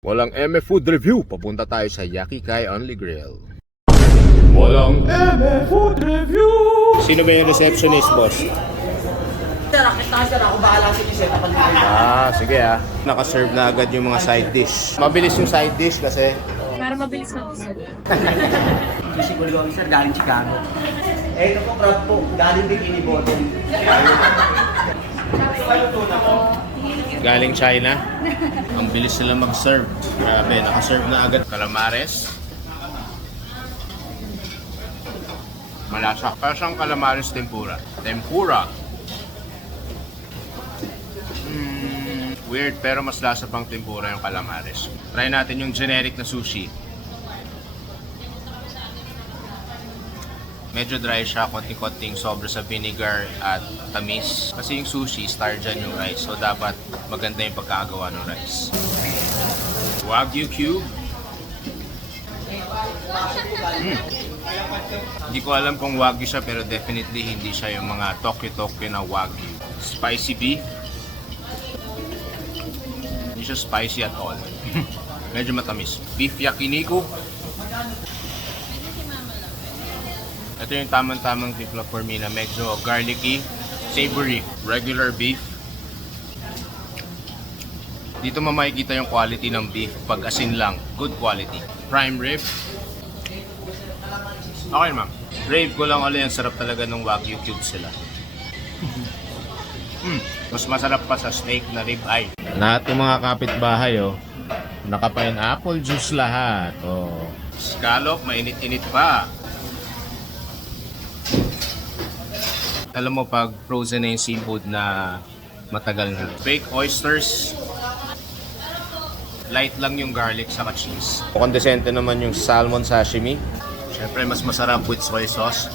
Walang MF Food Review, papunta tayo sa Yakikai Only Grill. Walang MF Food Review! Sino ba yung receptionist, boss? Sir, sir, ako bahala sa iset. Sige Nakaserve na agad yung mga side dish. Mabilis yung side dish kasi Para mabilis na sir. Siguro kami sir, galing Chicago. Ito po, crab po. Galing Bikini Bottom. galing China. Ang bilis sila mag-serve. Grabe, nakaserve na agad. Calamares. Malasa. Para siyang calamares tempura. Weird, pero mas lasa pang tempura yung calamares. Try natin yung generic na sushi. Medyo dry siya, konting-konting sobra sa vinegar at tamis. Kasi yung sushi, star dyan yung rice. So dapat maganda yung pagkakagawa ng rice. Wagyu cube. Hindi ko alam kung wagyu siya, pero definitely hindi siya yung mga Tokyo na wagyu. Spicy beef. Hindi siya spicy at all. Medyo matamis. Beef yakiniku. Ito yung tamang-tamang timpla for me na medyo garlicky, savory, regular beef. Dito makikita yung quality ng beef pag asin lang, good quality. Prime rib. Okay ma'am. Rave ko lang ulit, ang sarap talaga ng wagyu cube sila. Mas masarap pa sa steak na rib eye. Lahat ng mga kapitbahay naka-pineapple juice lahat. Scallop, mainit-init pa. Alam mo pag frozen na yung seafood na matagal na. Fake oysters. Light lang yung garlic saka cheese. Kondesente naman yung salmon sashimi. Siyempre mas masarap with soy sauce.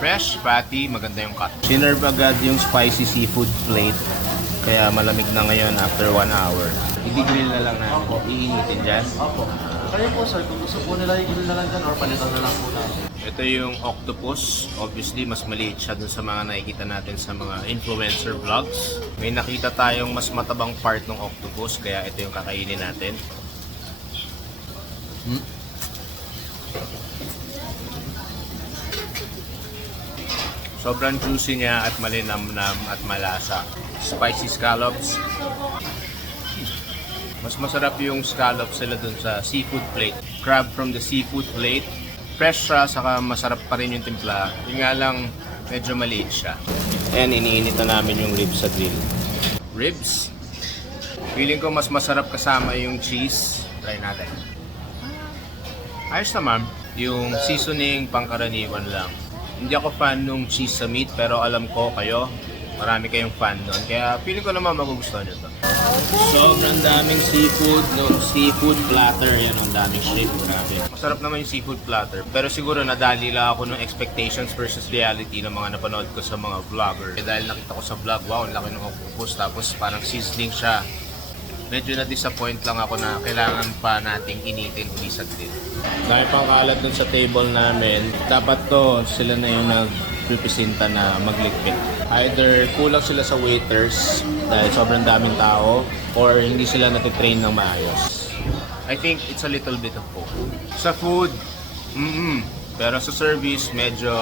Fresh, fatty, maganda yung cut. Sinerve agad yung spicy seafood plate. Kaya malamig na ngayon after 1 hour. I-grill na lang namin. Iinitin dyan. Opo. Kaya po sir, kung gusto po nila i-grill na lang dyan or palitan na lang po natin. Ito yung octopus. Obviously, mas maliit siya dun sa mga nakikita natin sa mga influencer vlogs. May nakita tayong mas matabang part ng octopus, kaya ito yung kakainin natin. Sobrang juicy niya at malinamnam at malasa. Spicy scallops. Mas masarap yung scallops sila dun sa seafood plate. Crab from the seafood plate. Fresh siya, saka masarap pa rin yung timpla. Yung nga lang, medyo maliit siya. Ayan, iniinit na namin yung ribs sa grill. Ribs. Feeling ko mas masarap kasama yung cheese. Try natin. Ayos naman. Yung seasoning, pangkaraniwan lang. Hindi ako fan nung cheese sa meat, pero alam ko kayo, marami kayong fan nun. Kaya feeling ko naman magugustuhan nyo to. Sobrang daming seafood, nung seafood platter. Yan, ang daming shrimp. Grabe. Masarap naman yung seafood platter. Pero siguro nadali lang ako ng expectations versus reality ng mga napanood ko sa mga vlogger. Dahil nakita ko sa vlog, wow, ang laki ng octopus. Tapos parang sizzling siya. Medyo na-disappoint lang ako na kailangan pa nating initin uli sa grill. Dahil pang kalat dun sa table namin, dapat to sila na yung nagpipisinta na magligpit. Either kulang sila sa waiters dahil sobrang daming tao or hindi sila natitrain ng maayos. I think it's a little bit of both. Sa food, pero sa service, medyo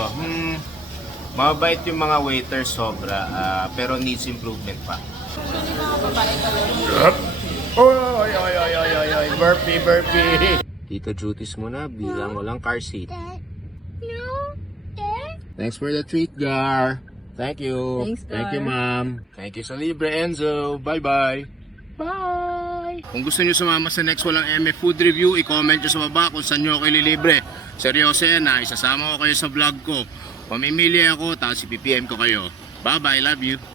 mabait yung mga waiters sobra, pero needs improvement pa. Oy, burpee. Tito duties muna, bilang walang car seat. Thanks for the treat, Gar. Thank you. Thanks, Gar. Thank you, ma'am. Thank you sa libre, Enzo. Bye-bye. Bye! Kung gusto nyo sumama sa next Walang MF Food Review, i-comment nyo sa baba kung saan nyo ako ililibre. Seryoso yan ha, isasama ko kayo sa vlog ko. Pamimili ako, tapos i-PPM ko kayo. Bye-bye, love you.